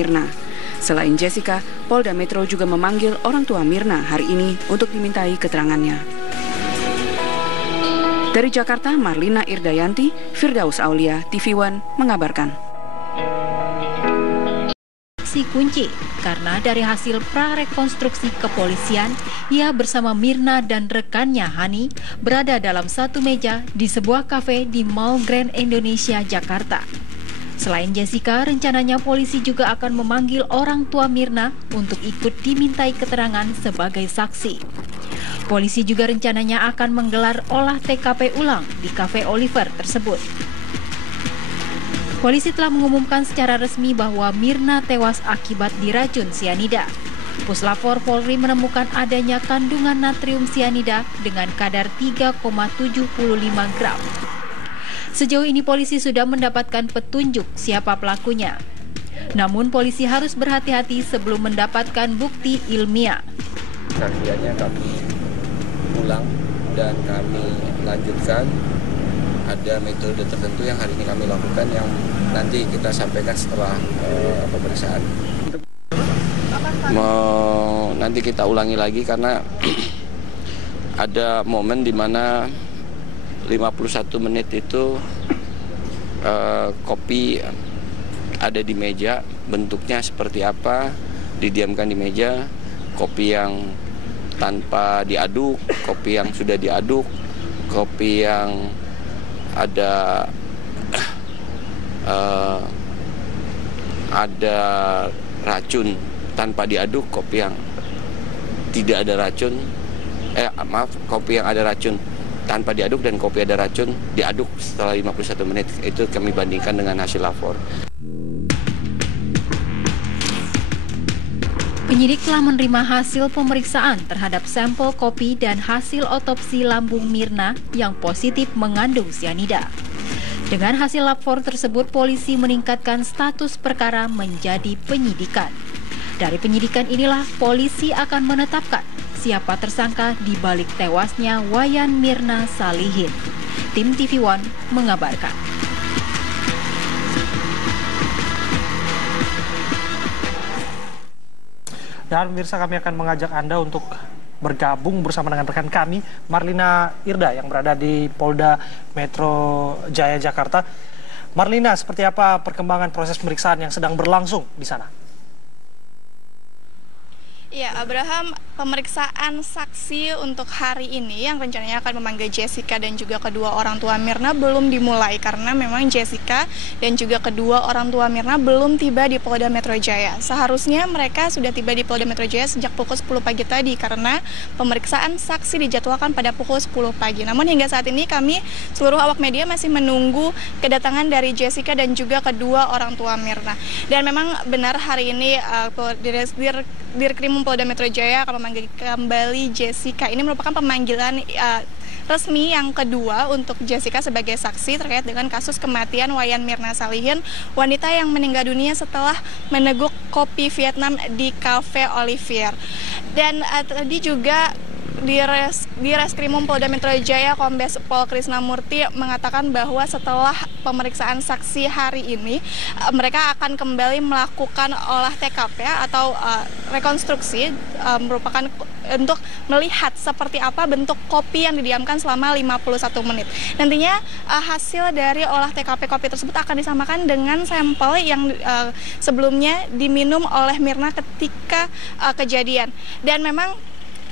Mirna. Selain Jessica, Polda Metro juga memanggil orang tua Mirna hari ini untuk dimintai keterangannya. Dari Jakarta, Marlina Irdayanti, Firdaus Aulia, TV One mengabarkan. Si kunci, karena dari hasil prarekonstruksi kepolisian, ia bersama Mirna dan rekannya Hani berada dalam satu meja di sebuah kafe di Mall Grand Indonesia, Jakarta. Selain Jessica, rencananya polisi juga akan memanggil orang tua Mirna untuk ikut dimintai keterangan sebagai saksi. Polisi juga rencananya akan menggelar olah TKP ulang di Cafe Oliver tersebut. Polisi telah mengumumkan secara resmi bahwa Mirna tewas akibat diracun sianida. Puslapor Polri menemukan adanya kandungan natrium sianida dengan kadar 3,75 gram. Sejauh ini polisi sudah mendapatkan petunjuk siapa pelakunya. Namun polisi harus berhati-hati sebelum mendapatkan bukti ilmiah. Kajiannya kami ulang dan kami lanjutkan. Ada metode tertentu yang hari ini kami lakukan yang nanti kita sampaikan setelah pemeriksaan. Nanti kita ulangi lagi karena ada momen di mana 51 menit itu kopi ada di meja, bentuknya seperti apa, didiamkan di meja, kopi yang tanpa diaduk, kopi yang sudah diaduk, kopi yang ada racun tanpa diaduk, kopi yang tidak ada racun, kopi yang ada racun tanpa diaduk dan kopi ada racun diaduk setelah 51 menit. Itu kami bandingkan dengan hasil lapor. Penyidik telah menerima hasil pemeriksaan terhadap sampel kopi dan hasil otopsi lambung Mirna yang positif mengandung sianida. Dengan hasil lapor tersebut, polisi meningkatkan status perkara menjadi penyidikan. Dari penyidikan inilah, polisi akan menetapkan siapa tersangka di balik tewasnya Wayan Mirna Salihin. Tim TV One mengabarkan. Dan pemirsa, kami akan mengajak Anda untuk bergabung bersama dengan rekan kami, Marlina Irda, yang berada di Polda Metro Jaya, Jakarta. Marlina, seperti apa perkembangan proses pemeriksaan yang sedang berlangsung di sana? Ya, Abraham, pemeriksaan saksi untuk hari ini yang rencananya akan memanggil Jessica dan juga kedua orang tua Mirna belum dimulai karena memang Jessica dan juga kedua orang tua Mirna belum tiba di Polda Metro Jaya. Seharusnya mereka sudah tiba di Polda Metro Jaya sejak pukul 10 pagi tadi karena pemeriksaan saksi dijadwalkan pada pukul 10 pagi. Namun hingga saat ini kami seluruh awak media masih menunggu kedatangan dari Jessica dan juga kedua orang tua Mirna. Dan memang benar hari ini Dirkrim Polda Metro Jaya akan memanggil kembali Jessica. Ini merupakan pemanggilan resmi yang kedua untuk Jessica sebagai saksi terkait dengan kasus kematian Wayan Mirna Salihin, wanita yang meninggal dunia setelah meneguk kopi Vietnam di Cafe Oliver. Dan tadi juga di Reskrimum Polda Metro Jaya, Kombes Pol Krisnamurti mengatakan bahwa setelah pemeriksaan saksi hari ini, mereka akan kembali melakukan olah TKP atau rekonstruksi, merupakan untuk melihat seperti apa bentuk kopi yang didiamkan selama 51 menit. Nantinya hasil dari olah TKP kopi tersebut akan disamakan dengan sampel yang sebelumnya diminum oleh Mirna ketika kejadian. Dan memang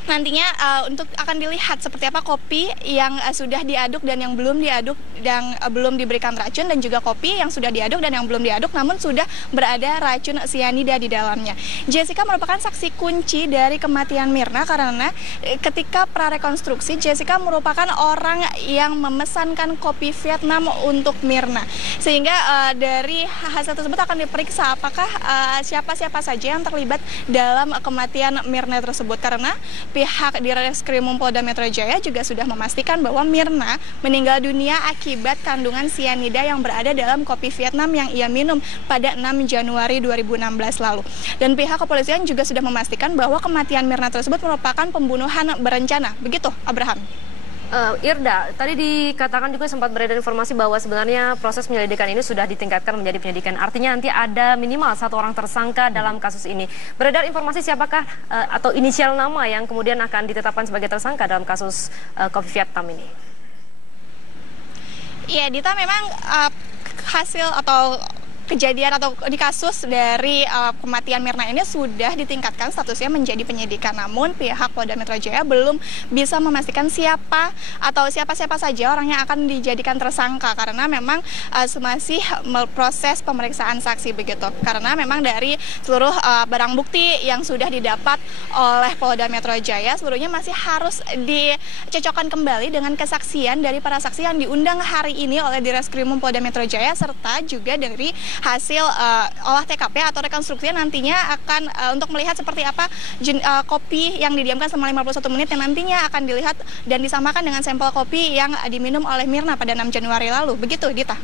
nantinya untuk akan dilihat seperti apa kopi yang sudah diaduk dan yang belum diaduk dan belum diberikan racun, dan juga kopi yang sudah diaduk dan yang belum diaduk namun sudah berada racun sianida di dalamnya. Jessica merupakan saksi kunci dari kematian Mirna karena ketika prarekonstruksi Jessica merupakan orang yang memesankan kopi Vietnam untuk Mirna. Sehingga dari hasil tersebut akan diperiksa apakah siapa-siapa saja yang terlibat dalam kematian Mirna tersebut, karena pihak di Reskrimum Polda Metro Jaya juga sudah memastikan bahwa Mirna meninggal dunia akibat kandungan sianida yang berada dalam kopi Vietnam yang ia minum pada 6 Januari 2016 lalu. Dan pihak kepolisian juga sudah memastikan bahwa kematian Mirna tersebut merupakan pembunuhan berencana. Begitu, Abraham. Irda, tadi dikatakan juga sempat beredar informasi bahwa sebenarnya proses penyelidikan ini sudah ditingkatkan menjadi penyidikan. Artinya nanti ada minimal 1 orang tersangka dalam kasus ini. Beredar informasi siapakah atau inisial nama yang kemudian akan ditetapkan sebagai tersangka dalam kasus Kopi Vietnam ini? Iya, Dita, memang hasil atau kejadian atau di kasus dari kematian Mirna ini sudah ditingkatkan statusnya menjadi penyidikan. Namun pihak Polda Metro Jaya belum bisa memastikan siapa atau siapa-siapa saja orang yang akan dijadikan tersangka karena memang masih proses pemeriksaan saksi begitu. Karena memang dari seluruh barang bukti yang sudah didapat oleh Polda Metro Jaya seluruhnya masih harus dicocokkan kembali dengan kesaksian dari para saksi yang diundang hari ini oleh Direskrimum Polda Metro Jaya serta juga dari hasil olah TKP atau rekonstruksi nantinya akan untuk melihat seperti apa kopi yang didiamkan selama 51 menit yang nantinya akan dilihat dan disamakan dengan sampel kopi yang diminum oleh Mirna pada 6 Januari lalu. Begitu, Dita.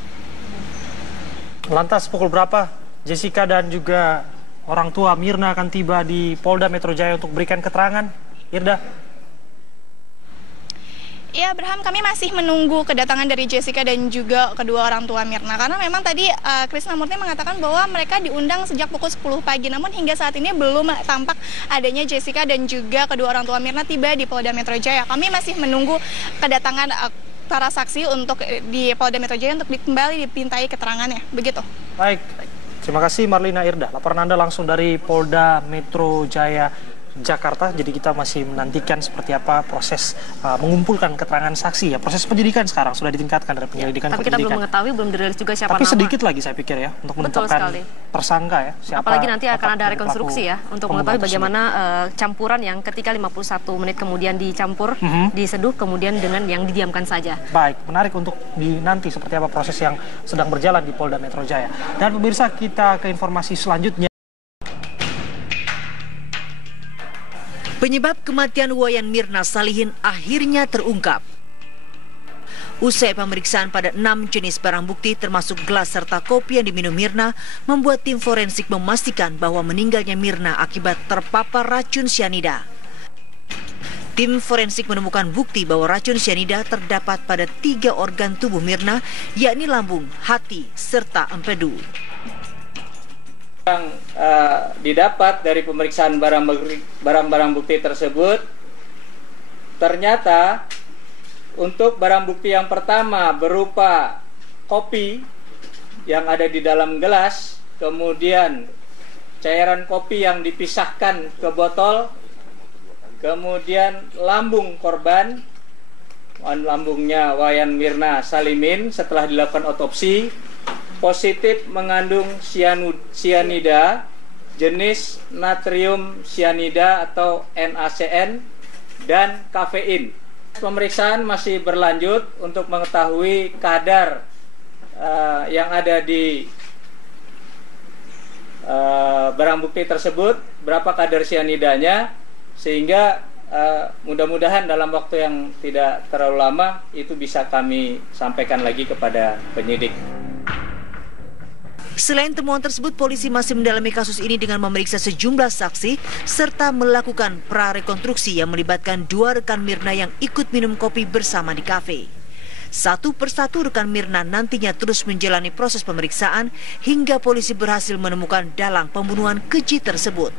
Lantas pukul berapa Jessica dan juga orang tua Mirna akan tiba di Polda Metro Jaya untuk berikan keterangan? Irda? Ya, Abraham, kami masih menunggu kedatangan dari Jessica dan juga kedua orang tua Mirna. Karena memang tadi Krisnamurti mengatakan bahwa mereka diundang sejak pukul 10 pagi. Namun hingga saat ini belum tampak adanya Jessica dan juga kedua orang tua Mirna tiba di Polda Metro Jaya. Kami masih menunggu kedatangan para saksi untuk di Polda Metro Jaya untuk kembali dipintai keterangannya. Begitu. Baik, terima kasih Marlina Irda. Laporan Anda langsung dari Polda Metro Jaya Jakarta. Jadi kita masih menantikan seperti apa proses mengumpulkan keterangan saksi ya. Proses penyidikan sekarang sudah ditingkatkan dari penyelidikan. Tapi kita belum mengetahui, belum dirilis juga siapa Tapi nama. sedikit lagi saya pikir ya untuk menetapkan tersangka ya. Siapa, apalagi nanti akan ada rekonstruksi ya untuk mengetahui bagaimana campuran yang ketika 51 menit kemudian dicampur, diseduh kemudian dengan yang didiamkan saja. Baik, menarik untuk nanti seperti apa proses yang sedang berjalan di Polda Metro Jaya. Dan pemirsa, kita ke informasi selanjutnya. Penyebab kematian Wayan Mirna Salihin akhirnya terungkap. Usai pemeriksaan pada 6 jenis barang bukti termasuk gelas serta kopi yang diminum Mirna, membuat tim forensik memastikan bahwa meninggalnya Mirna akibat terpapar racun cyanida. Tim forensik menemukan bukti bahwa racun cyanida terdapat pada 3 organ tubuh Mirna, yakni lambung, hati, serta empedu. Yang didapat dari pemeriksaan barang-barang bukti tersebut, ternyata untuk barang bukti yang pertama berupa kopi yang ada di dalam gelas, kemudian cairan kopi yang dipisahkan ke botol, kemudian lambung korban, lambungnya Wayan Mirna Salihin setelah dilakukan otopsi, positif mengandung cyanida jenis natrium cyanida atau NaCN dan kafein. Pemeriksaan masih berlanjut untuk mengetahui kadar yang ada di barang bukti tersebut, berapa kadar cyanidanya, sehingga mudah-mudahan dalam waktu yang tidak terlalu lama itu bisa kami sampaikan lagi kepada penyidik. Selain temuan tersebut, polisi masih mendalami kasus ini dengan memeriksa sejumlah saksi serta melakukan prarekonstruksi yang melibatkan 2 rekan Mirna yang ikut minum kopi bersama di kafe. Satu persatu rekan Mirna nantinya terus menjalani proses pemeriksaan hingga polisi berhasil menemukan dalang pembunuhan keji tersebut.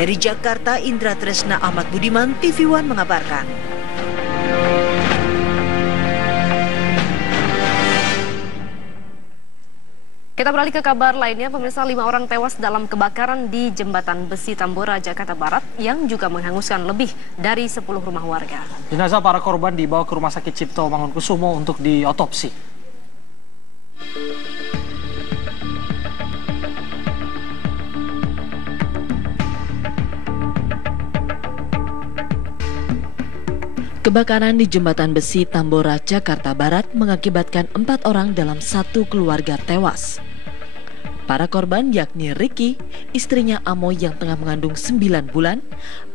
Dari Jakarta, Indra Tresna Ahmad Budiman, TV One mengabarkan. Kita beralih ke kabar lainnya, pemirsa, 5 orang tewas dalam kebakaran di Jembatan Besi Tambora, Jakarta Barat yang juga menghanguskan lebih dari 10 rumah warga. Jenazah para korban dibawa ke Rumah Sakit Cipto Mangunkusumo untuk diotopsi. Kebakaran di Jembatan Besi Tambora, Jakarta Barat mengakibatkan 4 orang dalam satu keluarga tewas. Para korban yakni Ricky, istrinya Amoy yang tengah mengandung 9 bulan,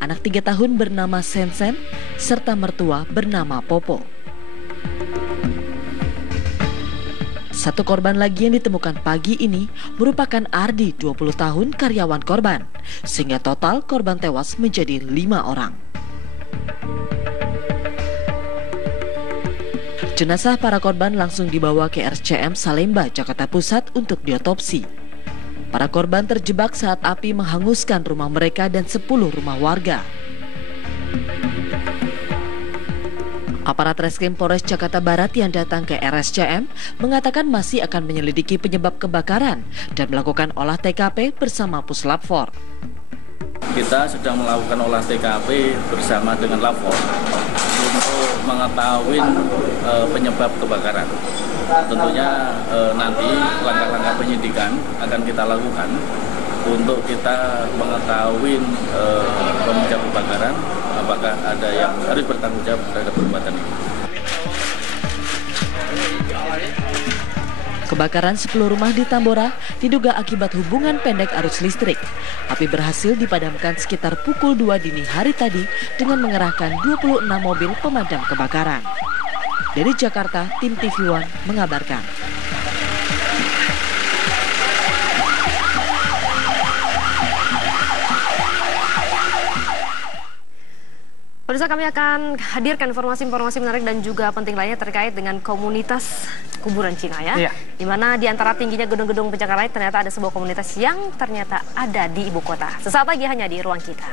anak 3 tahun bernama Sensen, serta mertua bernama Popo. Satu korban lagi yang ditemukan pagi ini merupakan Ardi, 20 tahun, karyawan korban, sehingga total korban tewas menjadi 5 orang. Jenazah para korban langsung dibawa ke RSCM Salemba, Jakarta Pusat untuk diotopsi. Para korban terjebak saat api menghanguskan rumah mereka dan 10 rumah warga. Aparat Reskrim Polres Jakarta Barat yang datang ke RSCM mengatakan masih akan menyelidiki penyebab kebakaran dan melakukan olah TKP bersama Puslap 4. Kita sedang melakukan olah TKP bersama dengan Lapor untuk mengetahui penyebab kebakaran. Tentunya nanti langkah-langkah penyidikan akan kita lakukan untuk kita mengetahui penyebab kebakaran, apakah ada yang harus bertanggung jawab terhadap perbuatan ini. Kebakaran 10 rumah di Tambora diduga akibat hubungan pendek arus listrik. Api berhasil dipadamkan sekitar pukul 2 dini hari tadi dengan mengerahkan 26 mobil pemadam kebakaran. Dari Jakarta, tim TV One mengabarkan. Pemirsa, kami akan hadirkan informasi-informasi menarik dan juga penting lainnya terkait dengan komunitas kuburan Cina ya. Iya. Di mana di antara tingginya gedung-gedung pencakar langit ternyata ada sebuah komunitas yang ternyata ada di ibu kota. Sesaat lagi hanya di Ruang Kita.